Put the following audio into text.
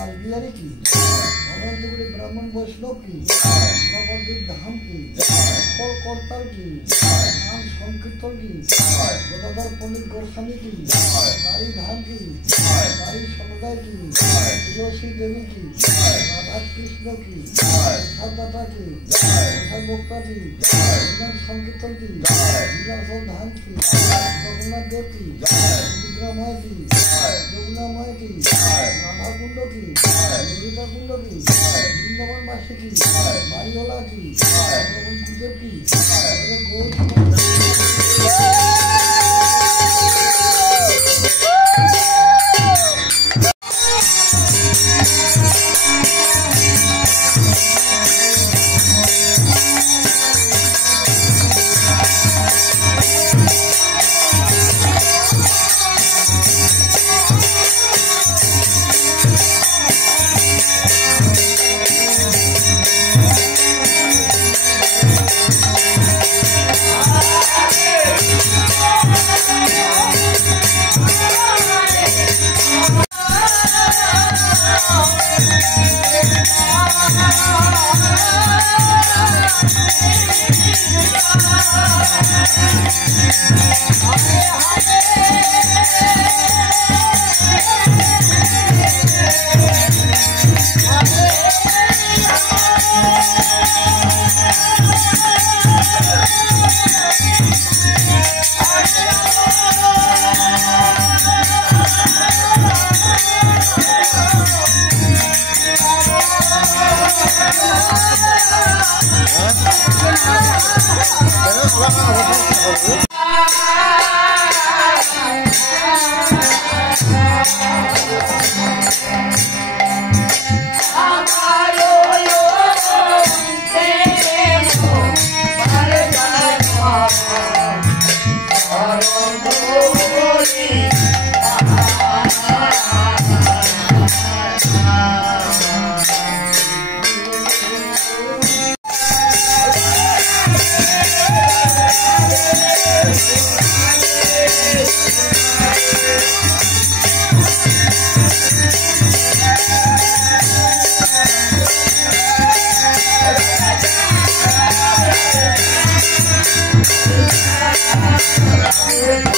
राजबिहारी की अनंतगुड़ी ब्राह्मण वैष्णव की नवद्वीप धाम की फल करताल की नाम संकीर्तन की गदाधर पंडित गोस्वामी की तारी धाम की तारी समुदाय की तुलसी देवी की राधा कृष्ण की सादाता की मुक्ता की संकीर्तन की लीलाचल धाम की जगन्नाथ देव की सुमित्रा माई की जमुना माई की राधा कुंड की ललिता कुंड की वृंदावन वासी की बारीवाला की गुरुदेव की Yeah.